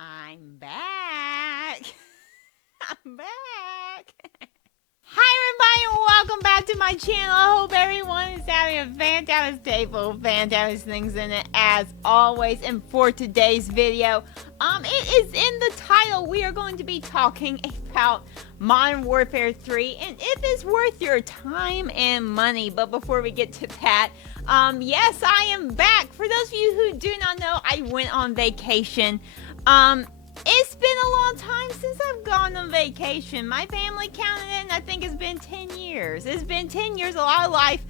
I'm back. I'm back. Hi, everybody, and welcome back to my channel. I hope everyone is having a fantastic day full of fantastic things in it, as always. And for today's video, it is in the title. We are going to be talking about Modern Warfare 3 and if it's worth your time and money. But before we get to that, yes, I am back. For those of you who do not know, I went on vacation. It's been a long time since I've gone on vacation. My family counted it, and I think it's been 10 years. It's been 10 years, a lot of life.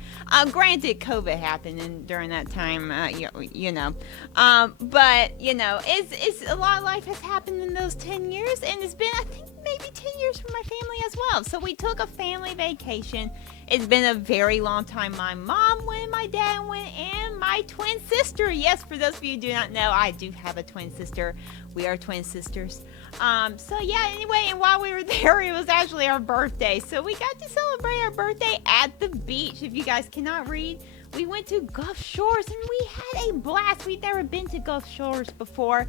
Granted, COVID happened during that time, but, it's a lot of life has happened in those 10 years, and it's been, I think, maybe 10 years for my family as well. So we took a family vacation. It's been a very long time. My mom went, my dad went, and my twin sister. Yes, for those of you who do not know, I do have a twin sister. We are twin sisters. Anyway, and while we were there, it was actually our birthday. So we got to celebrate our birthday at the beach. If you guys cannot read, we went to Gulf Shores and we had a blast. We've never been to Gulf Shores before.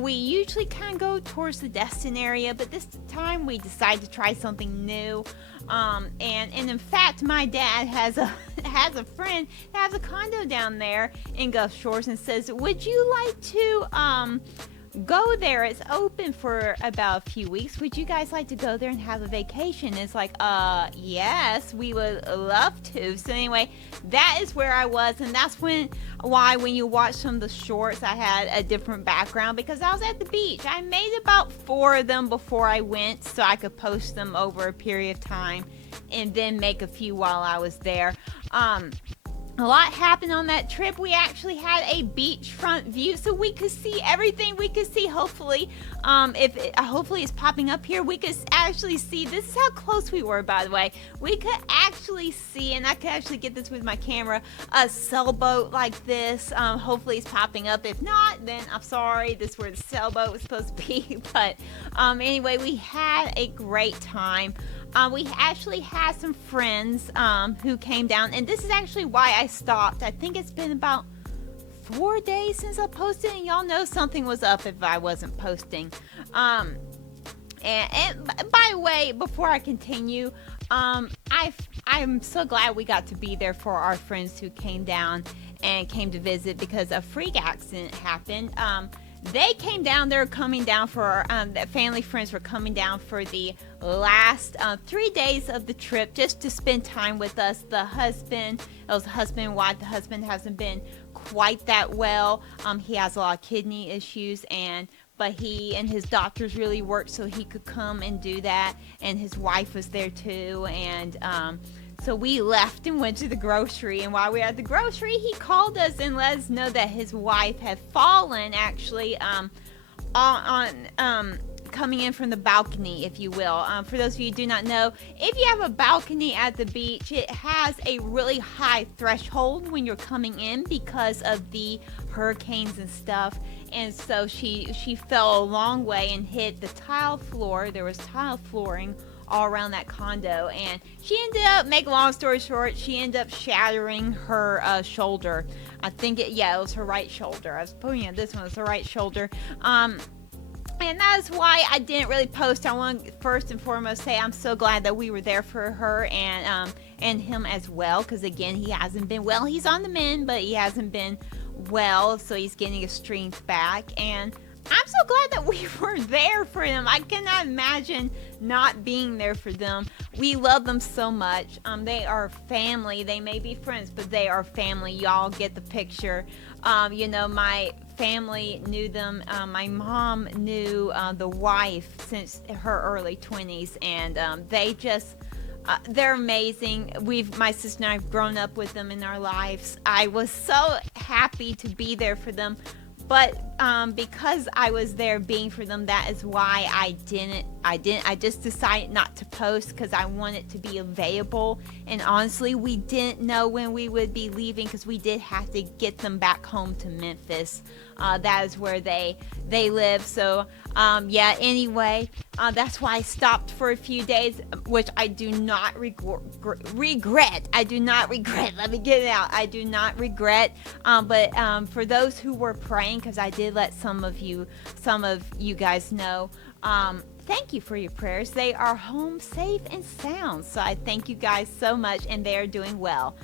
We usually kind of go towards the Destin area, but this time we decided to try something new. And in fact, my dad has a friend that has a condo down there in Gulf Shores and says, would you like to go there? It's open for about a few weeks. Would you guys like to go there and have a vacation? It's like, yes, we would love to. So anyway, that is where I was, and that's why when you watch some of the shorts, I had a different background because I was at the beach. I made about 4 of them before I went so I could post them over a period of time and then make a few while I was there. A lot happened on that trip. We actually had a beachfront view, so we could see everything. We could see, hopefully, hopefully it's popping up here. We could actually see. This is how close we were, by the way. We could actually see, and I could actually get this with my camera, a sailboat like this. Hopefully it's popping up. If not, then I'm sorry. This is where the sailboat was supposed to be. But anyway, we had a great time. We actually had some friends who came down, and this is actually why I stopped. I think it's been about 4 days since I posted, and y'all know something was up if I wasn't posting. And by the way, before I continue, I'm so glad we got to be there for our friends who came down and came to visit because a freak accident happened. They came down, they're coming down for, family friends were coming down for the last 3 days of the trip just to spend time with us. The husband, it was husband and wife. The husband hasn't been quite that well. He has a lot of kidney issues, but he and his doctors really worked so he could come and do that. And his wife was there too. And so we left and went to the grocery, and while we were at the grocery, he called us and let us know that his wife had fallen, actually, coming in from the balcony, if you will. For those of you who do not know, if you have a balcony at the beach, it has a really high threshold when you're coming in because of the hurricanes and stuff. And so she fell a long way and hit the tile floor. There was tile flooring all around that condo, and she ended up, make a long story short, she ended up shattering her shoulder. I think it was her right shoulder. I was pointing at this one, it's her right shoulder. And that's why I didn't really post. I want to first and foremost say I'm so glad that we were there for her and him as well, because again, he hasn't been well. He's on the mend, but he hasn't been well, so he's getting his strength back. And I'm so glad that we were there for them. I cannot imagine not being there for them. We love them so much. They are family. They may be friends, but they are family. Y'all get the picture. My family knew them. My mom knew the wife since her early 20s, and they're amazing. My sister and I have grown up with them in our lives. I was so happy to be there for them. But because I was there being for them, that is why I just decided not to post, because I wanted to be available. And honestly, we didn't know when we would be leaving, because we did have to get them back home to Memphis. That is where they they live. So yeah, anyway, that's why I stopped for a few days, which I do not regret. I do not regret. Let me get it out. I do not regret. But for those who were praying, because I did let some of you guys know, thank you for your prayers. They are home safe and sound. So I thank you guys so much, and they're doing well.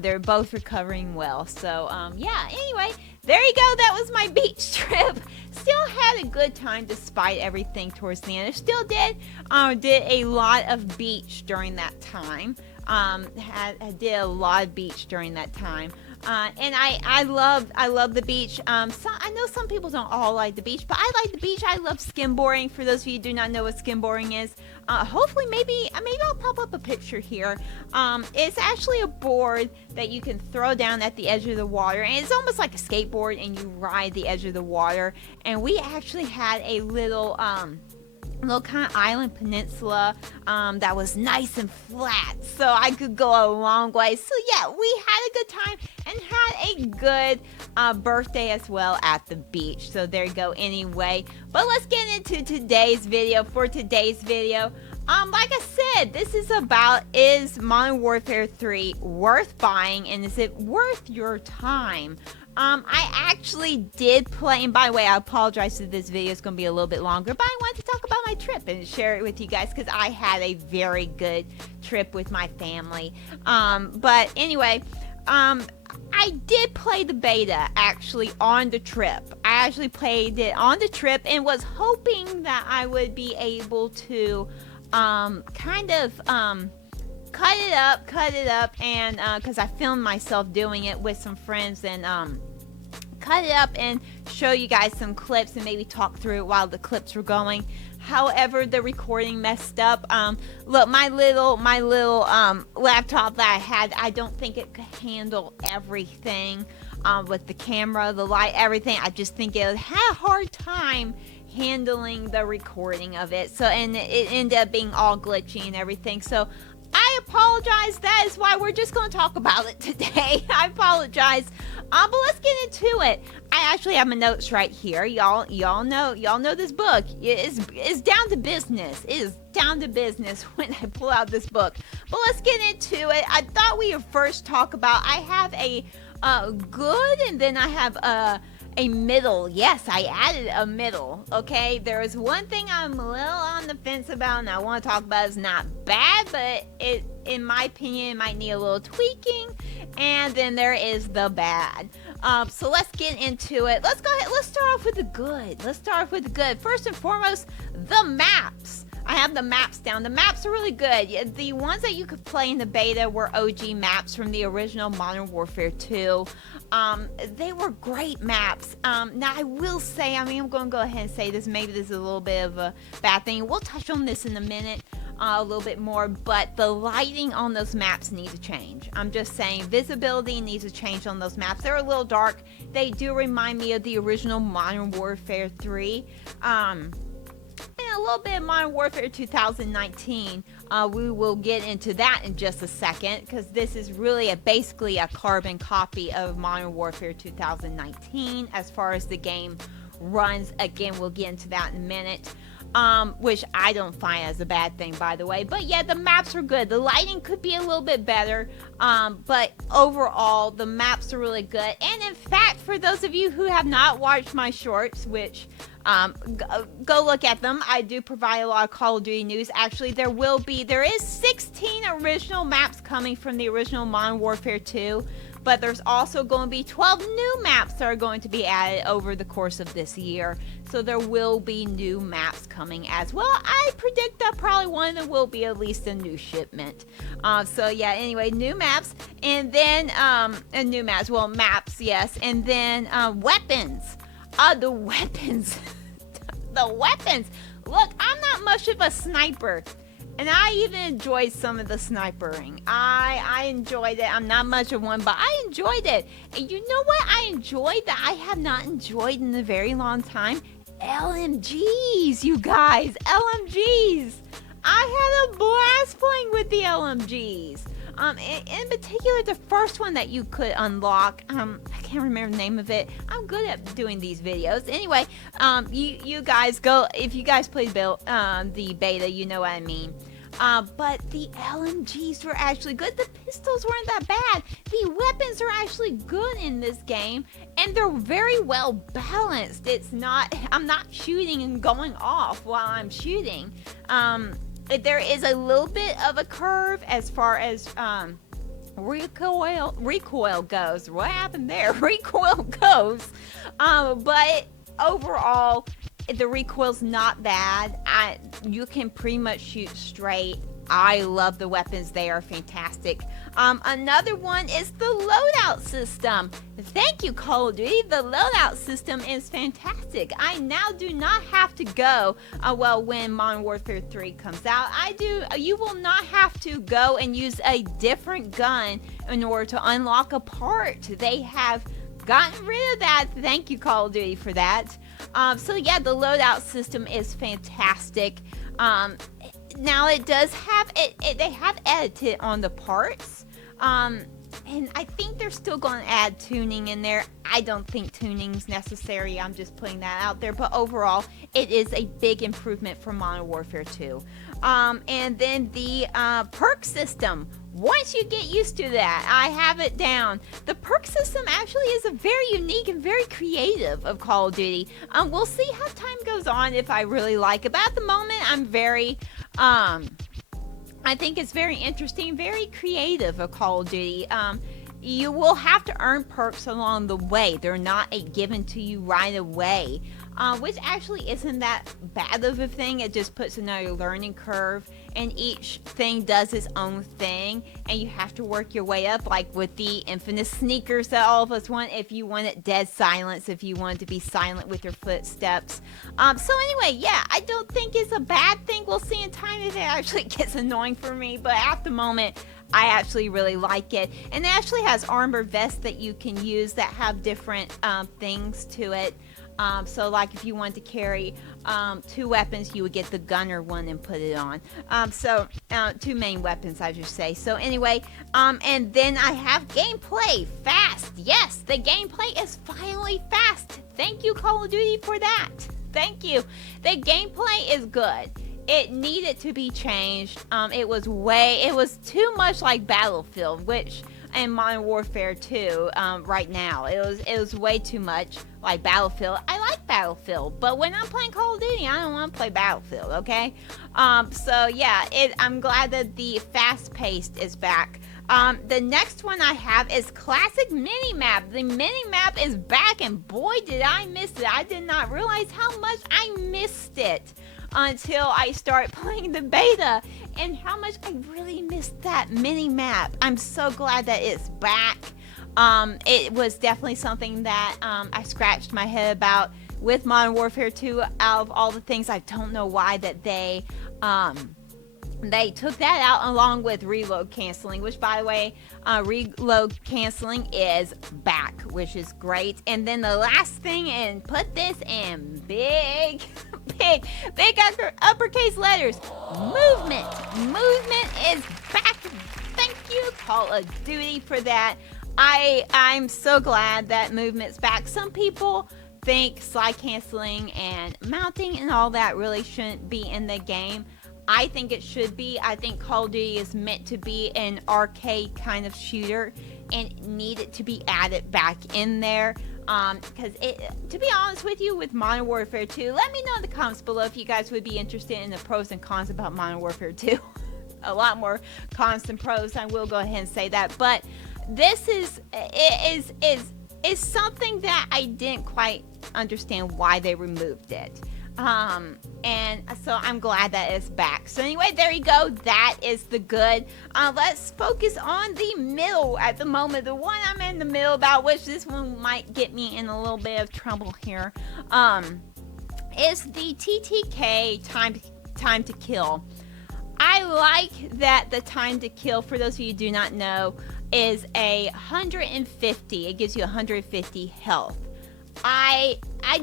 They're both recovering well. So yeah, anyway, there you go. That was my beach trip. Still had a good time despite everything towards the end. I still did a lot of beach during that time. I did a lot of beach during that time. And I love the beach. I know some people don't all like the beach, but I like the beach. I love skimboarding. For those of you who do not know what skimboarding is, hopefully maybe I'll pop up a picture here. It's actually a board that you can throw down at the edge of the water, and it's almost like a skateboard, and you ride the edge of the water. And we actually had a little kind of island peninsula that was nice and flat, so I could go a long way. So yeah, we had a good time and had a good birthday as well at the beach. So there you go. Anyway, but let's get into today's video. For today's video, like I said, this is about, is Modern Warfare 3 worth buying, and is it worth your time? I actually did play, and by the way, I apologize if this video is going to be a little bit longer, but I wanted to talk about my trip and share it with you guys, because I had a very good trip with my family. But anyway, I did play the beta actually on the trip. I actually played it on the trip and was hoping that I would be able to kind of cut it up, and because I filmed myself doing it with some friends, and cut it up and show you guys some clips and maybe talk through it while the clips were going. However, the recording messed up. Look, my little laptop that I had, I don't think it could handle everything with the camera, the light, everything. I just think it had a hard time handling the recording of it. So, and it ended up being all glitchy and everything. So I apologize. That is why we're just going to talk about it today. I apologize. But let's get into it. I actually have my notes right here. Y'all know this book is down to business. It is down to business when I pull out this book. But let's get into it. I thought we would first talk about, I have a good, and then I have a middle. Yes, I added a middle. Okay, there is one thing I'm a little on the fence about, and I want to talk about. It's not bad, but it, in my opinion, it might need a little tweaking. And then there is the bad. So let's get into it. Let's go ahead. Let's start off with the good. First and foremost, the maps. I have the maps down. The maps are really good. The ones that you could play in the beta were OG maps from the original Modern Warfare 2. They were great maps. Now, I will say, I'm going to go ahead and say this. Maybe this is a little bit of a bad thing. We'll touch on this in a minute. A little bit more, but the lighting on those maps needs to change. I'm just saying, visibility needs to change on those maps. They're a little dark. They do remind me of the original Modern Warfare 3. And a little bit of Modern Warfare 2019. We will get into that in just a second, because this is really basically a carbon copy of Modern Warfare 2019 as far as the game runs. Again, we'll get into that in a minute. Which I don't find as a bad thing, by the way. But yeah, the maps are good. The lighting could be a little bit better, but overall, the maps are really good. And in fact, for those of you who have not watched my shorts, which go look at them. I do provide a lot of Call of Duty news. Actually, there is 16 original maps coming from the original Modern Warfare 2. But there's also going to be 12 new maps that are going to be added over the course of this year. So there will be new maps coming as well. I predict that probably one of them will be at least a new shipment. So yeah, anyway, new maps. And then, new maps. Well, maps, yes. And then, weapons. The weapons. The weapons. Look, I'm not much of a sniper. And I even enjoyed some of the snipering. I enjoyed it. I'm not much of one, but I enjoyed it. And you know what I enjoyed that I have not enjoyed in a very long time? LMGs, you guys. LMGs. I had a blast playing with the LMGs. In particular, the first one that you could unlock, I can't remember the name of it. I'm good at doing these videos. Anyway, you guys go, if you guys played the beta, you know what I mean. But the LMGs were actually good. The pistols weren't that bad. The weapons are actually good in this game, and they're very well balanced. I'm not shooting and going off while I'm shooting. There is a little bit of a curve as far as recoil goes. What happened there? Recoil goes. But overall, the recoil's not bad. You can pretty much shoot straight. I love the weapons. They are fantastic. Another one is the loadout system. Thank you, Call of Duty. The loadout system is fantastic. I now do not have to go, when Modern Warfare 3 comes out, you will not have to go and use a different gun in order to unlock a part. They have gotten rid of that. Thank you, Call of Duty, for that. So yeah, the loadout system is fantastic. Now it does have they have edited on the parts, and I think they're still going to add tuning in there. I don't think tuning's necessary. I'm just putting that out there. But overall, it is a big improvement from Modern Warfare 2. And then the perk system. Once you get used to that, I have it down. The perk system actually is a very unique and very creative of Call of Duty. We'll see how time goes on if I really like it. But at the moment, I'm very, I think it's very interesting, very creative of Call of Duty. You will have to earn perks along the way. They're not given to you right away, which actually isn't that bad of a thing. It just puts another learning curve, and each thing does its own thing, and you have to work your way up, like with the infinite sneakers that all of us want. If you wanted dead silence, if you wanted to be silent with your footsteps. So anyway, yeah, I don't think it's a bad thing. We'll see in time if it actually gets annoying for me, but at the moment, I actually really like it. And it actually has armor vests that you can use that have different things to it. So like if you want to carry 2 weapons, you would get the gunner one and put it on. 2 main weapons, I should say. So anyway, and then I have gameplay. Fast. Yes, the gameplay is finally fast. Thank you, Call of Duty, for that. Thank you. The gameplay is good. It needed to be changed. It was too much like Battlefield, which in Modern Warfare 2 right now, it was way too much like Battlefield. I like Battlefield, but when I'm playing Call of Duty, I don't want to play Battlefield, okay? So yeah, I'm glad that the fast-paced is back. The next one I have is Classic Minimap. The minimap is back, and boy, did I miss it. I did not realize how much I missed it until I start playing the beta, and how much I really missed that mini-map. I'm so glad that it's back. It was definitely something that I scratched my head about with Modern Warfare 2. Out of all the things, I don't know why that they took that out, along with reload canceling, which, by the way, reload canceling is back, which is great. And then the last thing, and put this in big uppercase letters, movement is back. Thank you, Call of Duty, for that. I'm so glad that movement's back. Some people think slide canceling and mounting and all that really shouldn't be in the game. I think it should be. I think Call of Duty is meant to be an arcade kind of shooter and needed to be added back in there. Because to be honest with you, with Modern Warfare 2, let me know in the comments below if you guys would be interested in the pros and cons about Modern Warfare 2. A lot more cons than pros, I will go ahead and say that. But this is something that I didn't quite understand why they removed it. And so I'm glad that it's back. So anyway, there you go. That is the good. Let's focus on the middle at the moment. The one I'm in the middle about, which this one might get me in a little bit of trouble here, is the TTK time to kill. I like that the time to kill, for those of you who do not know, is 150. It gives you 150 health. I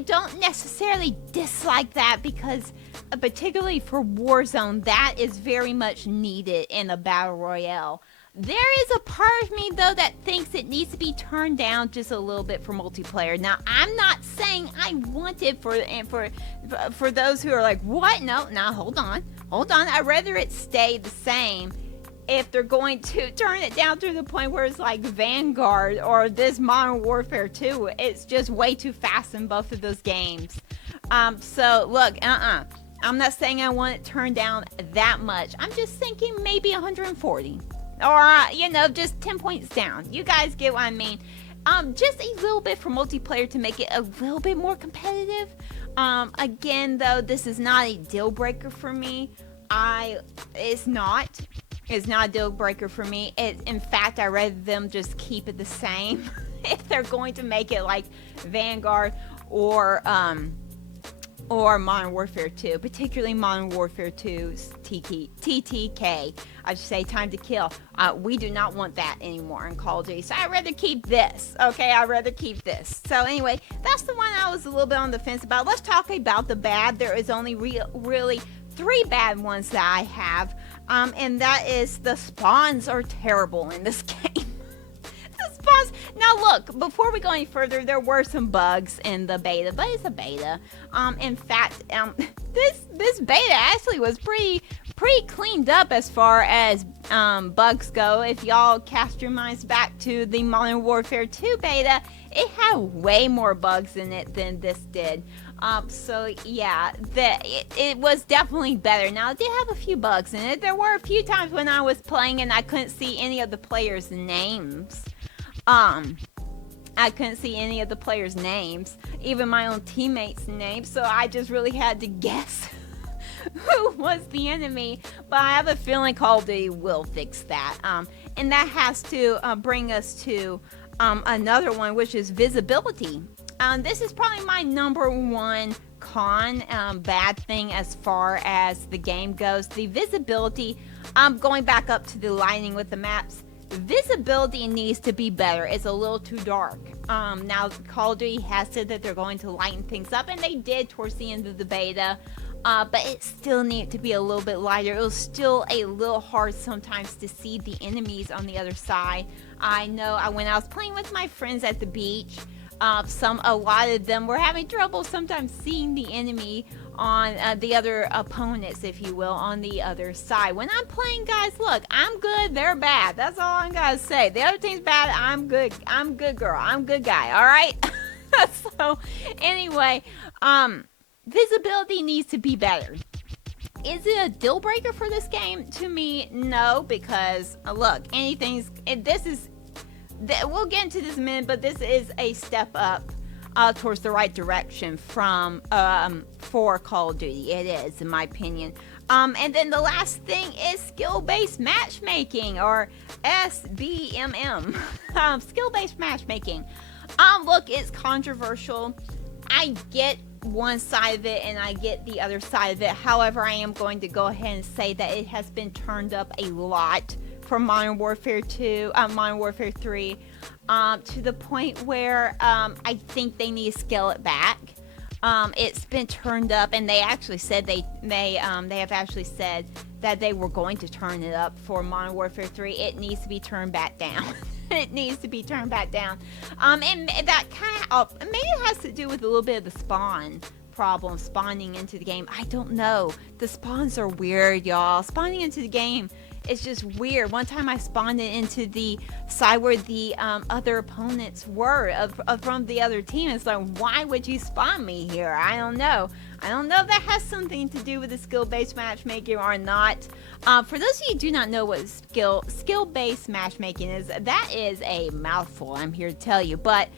don't necessarily dislike that, because particularly for Warzone, that is very much needed in a battle royale. There is a part of me though that thinks it needs to be turned down just a little bit for multiplayer. Now, I'm not saying I want it for those who are like, what? No, now hold on. I'd rather it stay the same if they're going to turn it down to the point where it's like Vanguard or this Modern Warfare 2. It's just way too fast in both of those games. So look, I'm not saying I want it turned down that much. I'm just thinking maybe 140. Or, just 10 points down. You guys get what I mean. Just a little bit for multiplayer to make it a little bit more competitive. Again, though, this is not a deal breaker for me. It's not a deal breaker for me. In fact, I'd rather them just keep it the same if they're going to make it like Vanguard or Modern Warfare 2, particularly Modern Warfare 2's TTK. I should say Time to Kill. We do not want that anymore in Call of Duty, so I'd rather keep this, okay? I'd rather keep this. So anyway, that's the one I was a little bit on the fence about. Let's talk about the bad. There is only really 3 bad ones that I have, and that is the spawns are terrible in this game. Now look, before we go any further, there were some bugs in the beta, but it's a beta. In fact, this beta actually was pretty cleaned up as far as bugs go. If y'all cast your minds back to the Modern Warfare 2 beta, it had way more bugs in it than this did. So yeah, it was definitely better. Now, it did have a few bugs in it. There were a few times when I was playing and I couldn't see any of the players' names. I couldn't see any of the players' names, even my own teammates' names, so I just really had to guess who was the enemy. But I have a feeling Call of Duty will fix that. And that has to bring us to another one, which is visibility. This is probably my number one bad thing as far as the game goes. The visibility, going back up to the lighting with the maps, visibility needs to be better. It's a little too dark. Now, Call of Duty has said that they're going to lighten things up, and they did towards the end of the beta, but it still needed to be a little bit lighter. It was still a little hard sometimes to see the enemies on the other side. I know when I was playing with my friends at the beach, a lot of them were having trouble sometimes seeing the enemy on the other opponents, if you will, on the other side. When I'm playing, guys, look, I'm good, they're bad. That's all I'm gonna say. The other team's bad, I'm good. I'm good girl. I'm good guy, all right? So, anyway, visibility needs to be better. Is it a deal breaker for this game? To me, no, because, look, we'll get into this in a minute, but this is a step up towards the right direction for Call of Duty. It is, in my opinion. And then the last thing is skill-based matchmaking, or SBMM. Skill-based matchmaking. Look, it's controversial. I get one side of it and I get the other side of it. However, I am going to go ahead and say that it has been turned up a lot for Modern Warfare 2, Modern Warfare 3, to the point where I think they need to scale it back. It's been turned up, and they actually said they have actually said that they were going to turn it up for Modern Warfare 3. It needs to be turned back down. It needs to be turned back down. And that kind of maybe it has to do with a little bit of the spawn problem, spawning into the game. I don't know. The spawns are weird, y'all. Spawning into the game, it's just weird. One time I spawned into the side where the other opponents were from the other team. It's like, why would you spawn me here? I don't know. I don't know if that has something to do with the skill-based matchmaking or not. For those of you who do not know what skill-based matchmaking is, that is a mouthful, I'm here to tell you. But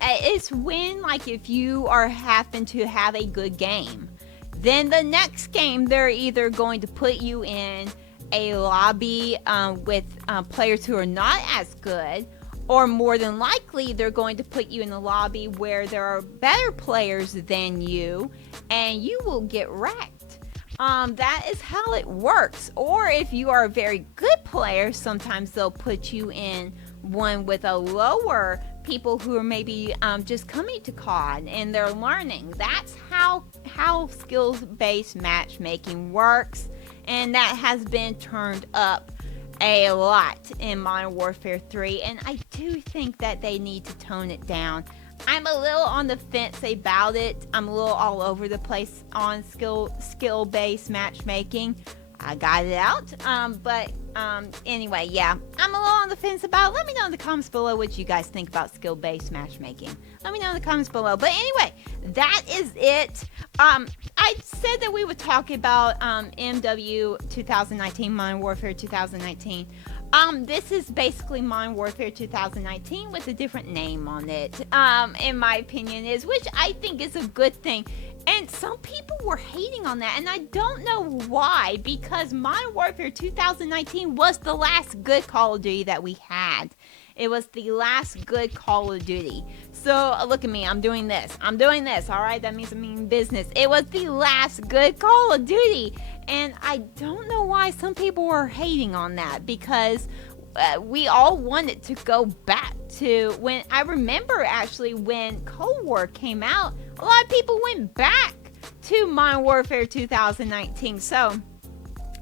it's when, like, if you happen to have a good game, then the next game, they're either going to put you in a lobby with players who are not as good, or more than likely, they're going to put you in a lobby where there are better players than you, and you will get wrecked. That is how it works. Or if you are a very good player, sometimes they'll put you in one with a lower people who are maybe just coming to COD and they're learning. That's how skills-based matchmaking works, and that has been turned up a lot in Modern Warfare 3, and I do think that they need to tone it down. I'm a little on the fence about it. I'm a little all over the place on skill-based matchmaking. I got it out. But anyway, yeah, I'm a little on the fence about it. Let me know in the comments below what you guys think about skill-based matchmaking. Let me know in the comments below. But anyway, that is it. I said that we would talk about MW 2019, Modern Warfare 2019. This is basically Modern Warfare 2019 with a different name on it, in my opinion is, which I think is a good thing. And some people were hating on that, and I don't know why, because Modern Warfare 2019 was the last good Call of Duty that we had. It was the last good Call of Duty. So, look at me, I'm doing this, alright? That means I'm meaning business. It was the last good Call of Duty, and I don't know why some people were hating on that, because we all wanted to go back to when, I remember actually when Cold War came out, a lot of people went back to Modern Warfare 2019, so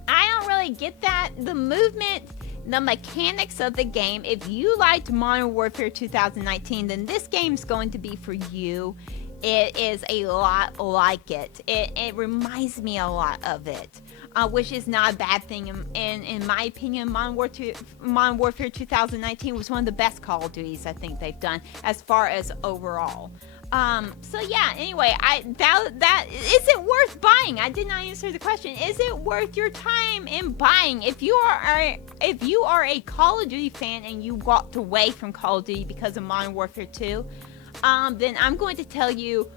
I don't really get that. The movement, the mechanics of the game, if you liked Modern Warfare 2019, then this game's going to be for you. It is a lot like it. It reminds me a lot of it, which is not a bad thing. In my opinion, Modern Warfare 2019 was one of the best Call of Duties I think they've done as far as overall. So yeah, anyway, that is it worth buying? I did not answer the question. Is it worth your time in buying? If you are a Call of Duty fan and you walked away from Call of Duty because of Modern Warfare 2, then I'm going to tell you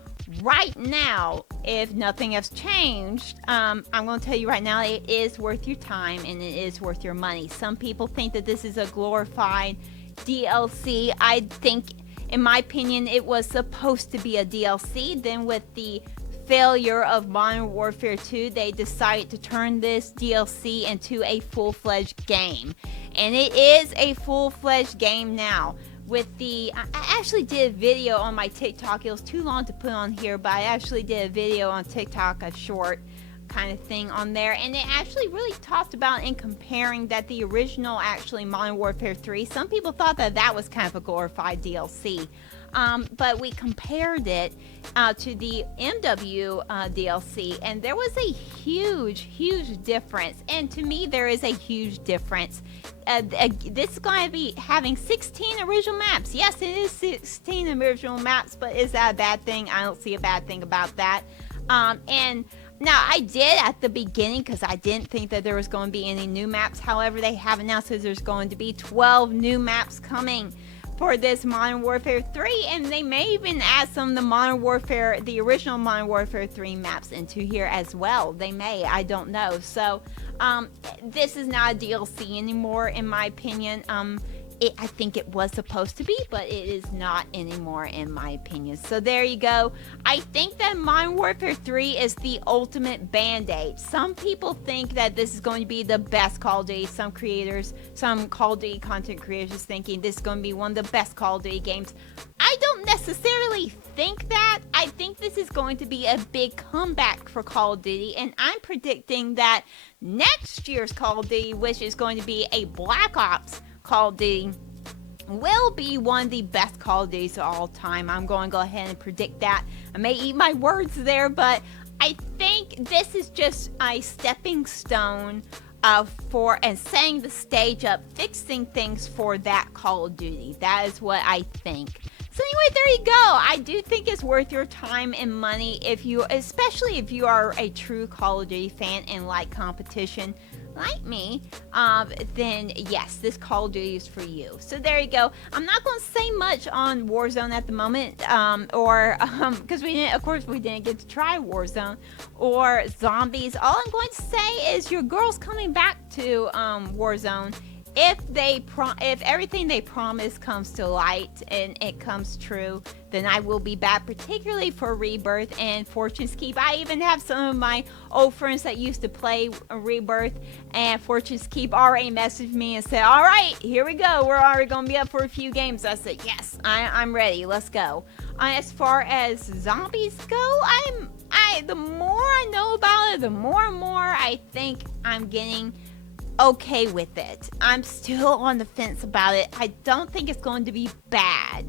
right now, if nothing has changed, I'm going to tell you right now, it is worth your time and it is worth your money. Some people think that this is a glorified DLC. I think, in my opinion, it was supposed to be a DLC. Then with the failure of Modern Warfare 2, they decided to turn this DLC into a full-fledged game. And it is a full-fledged game now. With the, I actually did a video on my TikTok. It was too long to put on here, but I actually did a video on TikTok, a short kind of thing on there, and it actually really talked about in comparing that the original, actually Modern Warfare 3, some people thought that that was kind of a glorified DLC, but we compared it to the MW DLC, and there was a huge difference. And to me, there is a huge difference. This is going to be having 16 original maps. Yes, it is 16 original maps, but is that a bad thing? I don't see a bad thing about that. And now, I did at the beginning, because I didn't think that there was going to be any new maps. However, they have announced that there's going to be 12 new maps coming for this Modern Warfare 3, and they may even add some of the original Modern Warfare 3 maps into here as well. They may, I don't know. So, this is not a DLC anymore, in my opinion. I think it was supposed to be, but it is not anymore, in my opinion. So there you go. I think that Modern Warfare 3 is the ultimate band-aid. Some people think that this is going to be the best Call of Duty. Some Call of Duty content creators thinking this is going to be one of the best Call of Duty games. I don't necessarily think that. I think this is going to be a big comeback for Call of Duty, and I'm predicting that next year's Call of Duty, which is going to be a Black Ops Call of Duty, will be one of the best Call of Duties of all time. I'm going to go ahead and predict that. I may eat my words there, but I think this is just a stepping stone for and setting the stage up, fixing things for that Call of Duty. That is what I think. So anyway, there you go. I do think it's worth your time and money, especially if you are a true Call of Duty fan and like competition like me, then yes, this Call of Duty is for you. So there you go. I'm not going to say much on Warzone at the moment, because of course we didn't get to try Warzone or Zombies. All I'm going to say is your girl's coming back to Warzone. If everything they promise comes to light and it comes true, then I will be back, particularly for Rebirth and Fortune's Keep. I even have some of my old friends that used to play Rebirth and Fortune's Keep already messaged me and said, all right, here we go. We're already going to be up for a few games. I said, yes, I'm ready. Let's go. As far as Zombies go, the more I know about it, the more and more I think I'm getting okay with it. I'm still on the fence about it. I don't think it's going to be bad,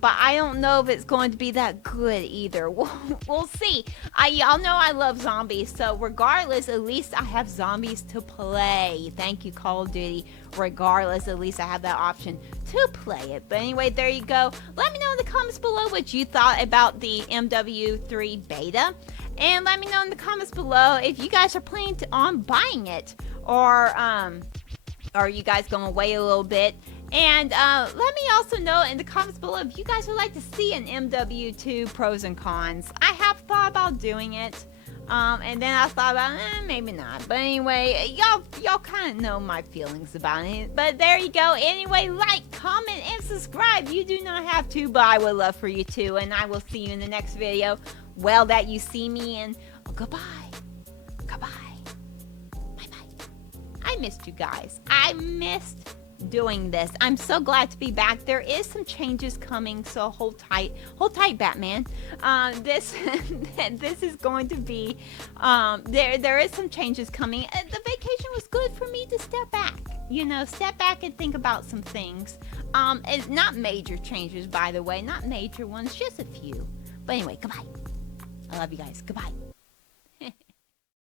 but I don't know if it's going to be that good either. We'll see. Y'all know I love zombies, so regardless, at least I have zombies to play. Thank you, Call of Duty. Regardless, at least I have that option to play it. But anyway, there you go. Let me know in the comments below what you thought about the MW3 beta. And let me know in the comments below if you guys are planning on buying it, or are you guys going to wait a little bit? And let me also know in the comments below if you guys would like to see an MW2 pros and cons. I have thought about doing it, and then I thought about maybe not. But anyway, y'all kind of know my feelings about it. But there you go. Anyway, like, comment, and subscribe. You do not have to, but I would love for you to. And I will see you in the next video. Well, that you see me, and goodbye. Goodbye. Bye-bye. I missed you guys. I missed doing this. I'm so glad to be back. There is some changes coming, so hold tight, Batman. This is going to be there is some changes coming. The vacation was good for me to step back, step back and think about some things. It's not major changes, by the way, not major ones, just a few. But anyway, goodbye. I love you guys. Goodbye.